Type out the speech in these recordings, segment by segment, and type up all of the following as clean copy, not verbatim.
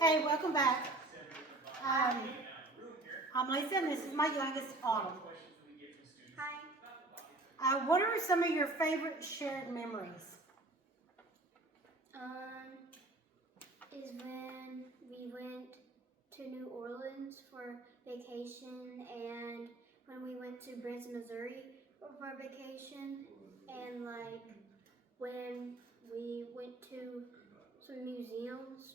Hey, welcome back. Um, I'm Lisa, and this is my youngest, Autumn. Hi. What are some of your favorite shared memories? Um, is when we went to New Orleans for vacation, and when we went to Branson, Missouri for vacation, and like when we went to some museums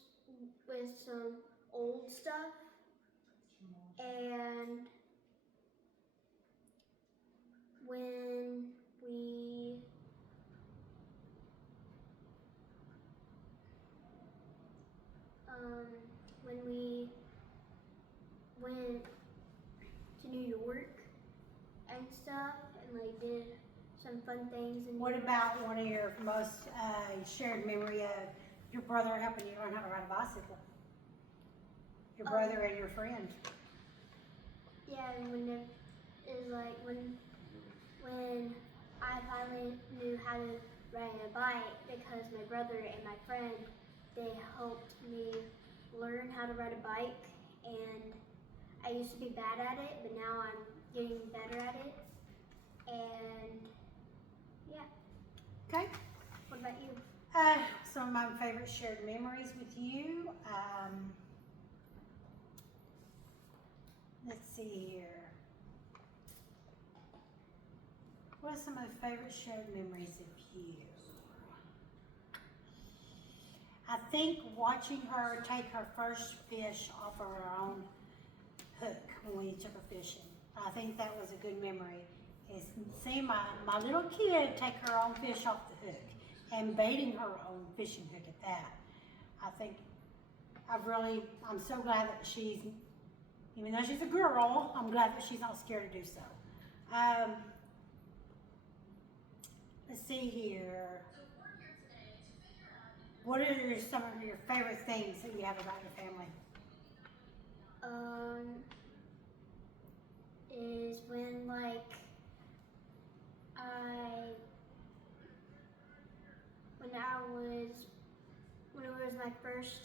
with some old stuff, and when we um, when we went to New York and stuff, and like did some fun things. And What about one of your most shared memory of your brother helping you learn how to ride a bicycle? Your brother and your friend. Yeah, and when it is like when I finally knew how to ride a bike because my brother and my friend they helped me learn how to ride a bike, and I used to be bad at it, but now I'm getting better at it. And yeah. Okay. What about you? Some of my favorite shared memories with you. Let's see here. What are some of my favorite shared memories of you? I think watching her take her first fish off of her own hook when we took her fishing. I think that was a good memory. Is seeing my little kid take her own fish off the hook and baiting her own fishing hook at that. I think I'm so glad that even though she's a girl, I'm glad that she's not scared to do so. Let's see here. What are some of your favorite things that you have about your family? Is when like I when it was my first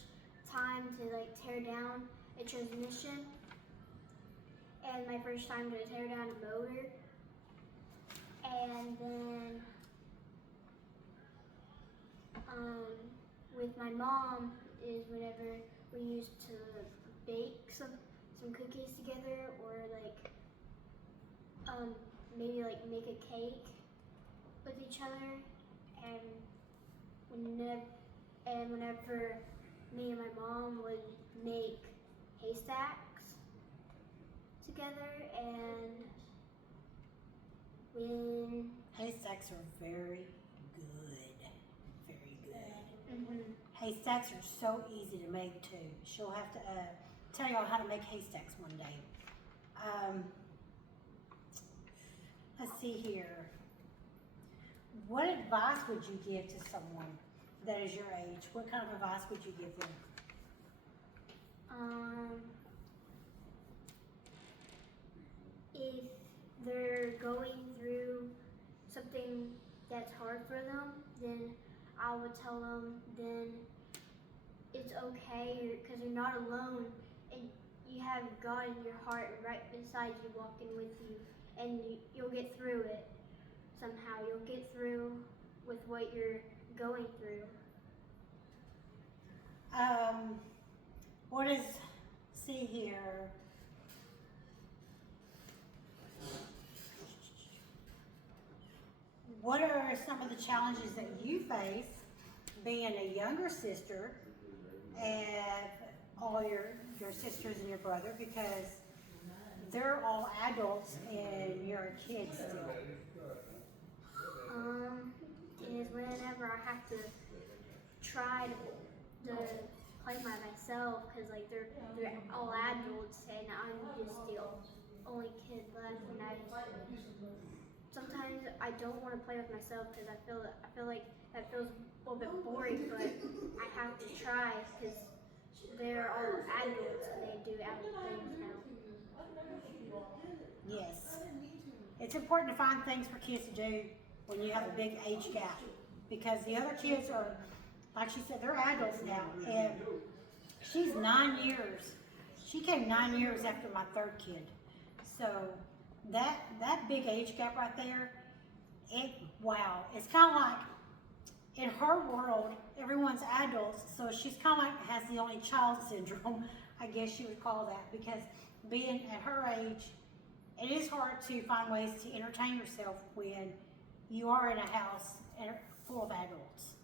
time to like tear down a transmission, and my first time to tear down a motor, and then with my mom is whenever we used to bake some cookies together, or like maybe like make a cake with each other, and whenever me and my mom would make haystacks together, and when Haystacks are very good. Very good. mm-hmm. Haystacks are so easy to make too. She'll have to tell y'all how to make haystacks one day. Let's see here. What advice would you give to someone that is your age? What kind of advice would you give them? If they're going through something that's hard for them, then I would tell them then it's okay because you're not alone, and you have God in your heart right beside you, walking with you, and you'll get through it somehow. You'll get through with what you're going through. What is, see here. What are some of the challenges that you face being a younger sister and all your sisters and your brother, because they're all adults and you're a kid still? Is whenever I have to try to play by myself because like they're all adults and I'm just the only kid left, and sometimes I don't want to play with myself because I feel like that feels a little bit boring, but I have to try because they're all adults and they do adult things now. Yes. It's important to find things for kids to do when you have a big age gap, because the other kids are, like she said, they're adults now, and She's 9 years. She came 9 years after my third kid. So that big age gap right there, wow. It's kind of like in her world, everyone's adults, so she's kind of like has the only child syndrome, I guess you would call that, because being at her age, it is hard to find ways to entertain yourself when you are in a house full of adults.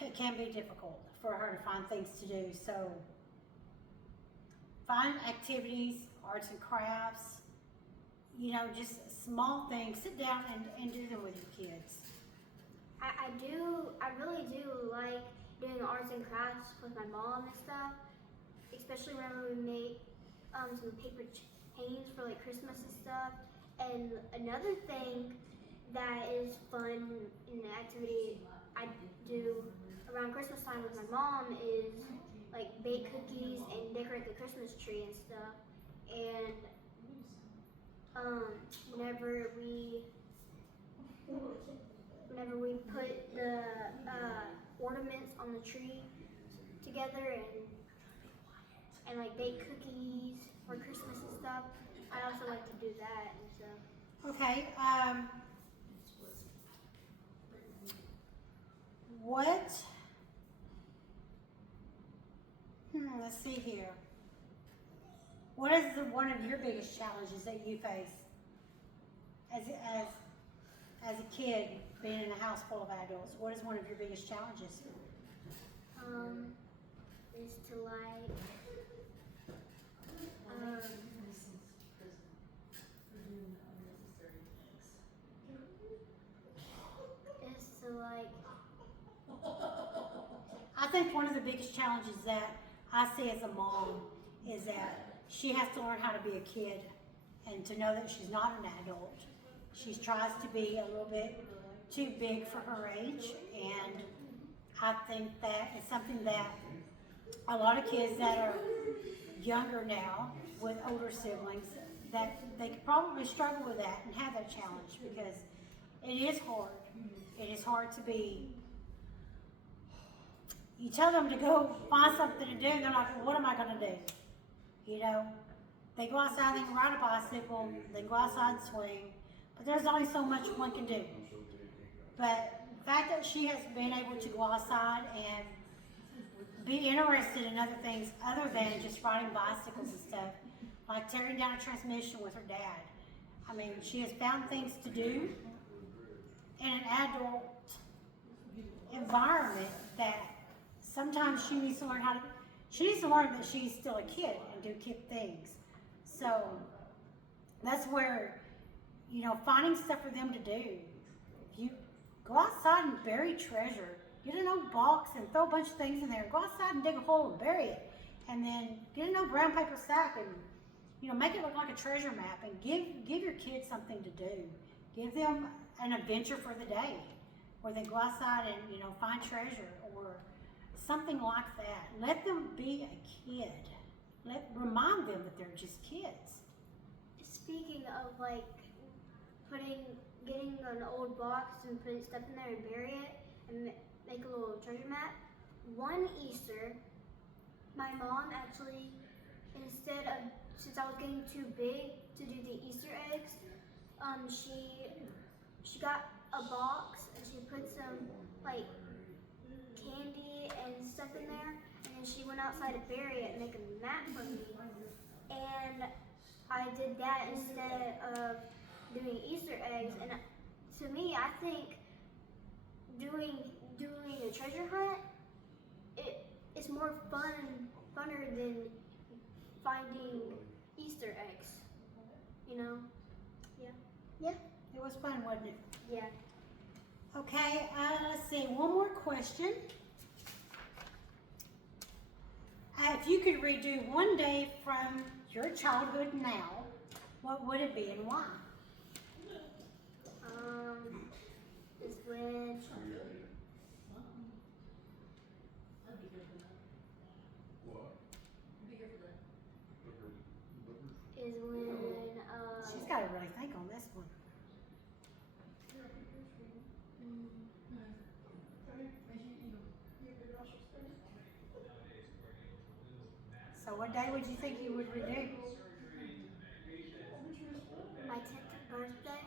It can be difficult for her to find things to do. So find activities, arts and crafts, just small things. Sit down and do them with your kids. I really do like doing arts and crafts with my mom and stuff, especially whenever we make some paper chains for like Christmas and stuff. And another thing that is fun in the activity I do around Christmas time with my mom is like bake cookies and decorate the Christmas tree and stuff. And whenever we put the ornaments on the tree together and like bake cookies for Christmas and stuff, I also like to do that and stuff. Okay. Let's see here. What is one of your biggest challenges that you face as a kid being in a house full of adults? What is one of your biggest challenges? Is to like I think one of the biggest challenges that I see as a mom is that she has to learn how to be a kid and to know that she's not an adult. She tries to be a little bit too big for her age, and I think that is something that a lot of kids that are younger now with older siblings, that they could probably struggle with that and have that challenge, because it is hard. It is hard to be, you tell them to go find something to do, and they're like, well, what am I going to do? They go outside, they can ride a bicycle, they go outside and swing, but there's only so much one can do. But the fact that she has been able to go outside and be interested in other things other than just riding bicycles and stuff, like tearing down a transmission with her dad. I mean, she has found things to do in an adult environment that sometimes she needs to learn that she's still a kid and do kid things. So that's where, finding stuff for them to do. You go outside and bury treasure. Get an old box and throw a bunch of things in there. Go outside and dig a hole and bury it. And then get an old brown paper sack and, make it look like a treasure map, and give your kids something to do. Give them an adventure for the day where they go outside and, find treasure or something like that. Let them be a kid. Remind them that they're just kids. Speaking of like getting an old box and putting stuff in there and bury it and make a little treasure map. One Easter, my mom actually, since I was getting too big to do the Easter eggs, she got a box and she put some like candy and stuff in there, and then she went outside to bury it and make a map for me. And I did that instead of doing Easter eggs. And to me, I think doing a treasure hunt, it's more funner than finding Easter eggs. Yeah, it was fun, wasn't it? Yeah. Okay, let's see, one more question. If you could redo one day from your childhood now, what would it be and why? Is when She's got to really think on this one. So what day would you think you would renew? My 10th birthday.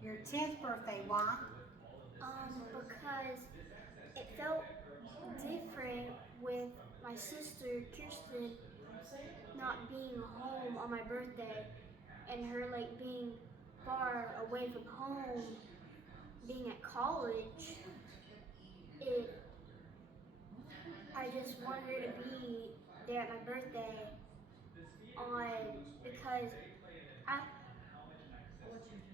Your 10th birthday, why? Because it felt different with my sister Kirsten not being home on my birthday and her like being far away from home, being at college. I just want her to be there at my birthday because I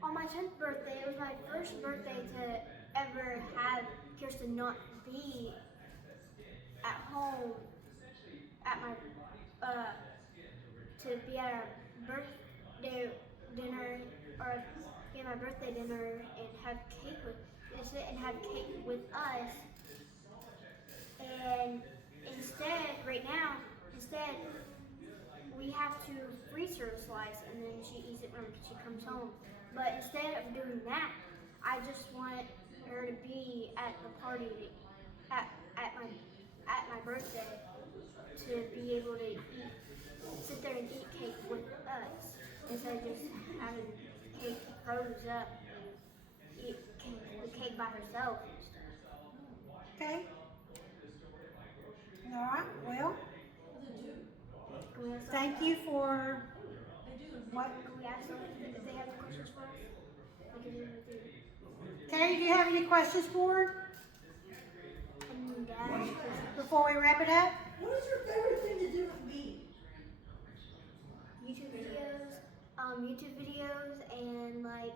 on my 10th birthday, it was my first birthday to ever have Kirsten not be at home at my to be at our birthday dinner or be at my birthday dinner and have cake with sit and have cake with us. And instead we have to freeze her a slice and then she eats it when she comes home. But instead of doing that, I just want her to be at the party at my birthday to be able to sit there and eat cake with us instead of just having cake froze up and eat the cake by herself and stuff. Okay. All right. Well, thank you for what. Can we ask them if they have any questions for us? Like Carrie, do you have any questions for her before we wrap it up? What is your favorite thing to do with me? YouTube videos and like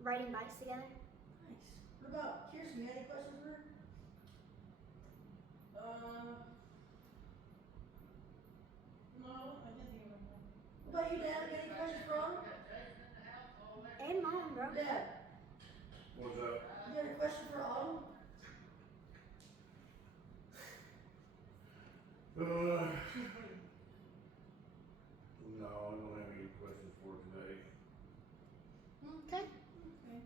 riding bikes together. Nice. What about Kirsten? You got any questions for her? No, I can't think of anything. What about you, Dad? Got any questions for him? And mom, bro. Dad, What's up? you got a question for Autumn? No, I don't have any questions for today. Okay.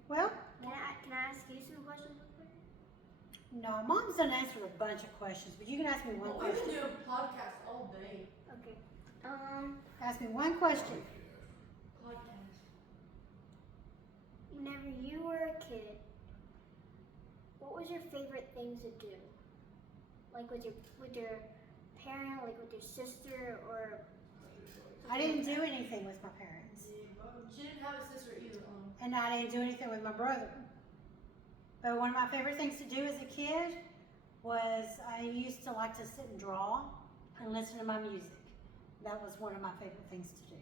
Well, Can I ask you some questions? no, Mom's done answered a bunch of questions, but you can ask me one Well, we can question. do a podcast all day. Okay. Ask me one question. Podcast. Whenever you were a kid, what was your favorite thing to do? Like with your parent, like with your sister, or I didn't do anything with my parents, She didn't have a sister either. and I didn't do anything with my brother. But one of my favorite things to do as a kid was I used to like to sit and draw and listen to my music. That was one of my favorite things to do.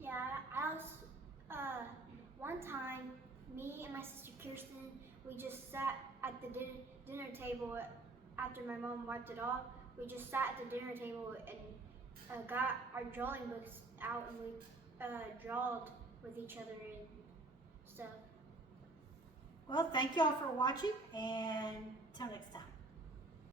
yeah, I also one time me and my sister Kirsten, we just sat at the dinner table after my mom wiped it off. We just sat at the dinner table and got our drawing books out and we drawed with each other and stuff. Well, thank you all for watching, and till next time.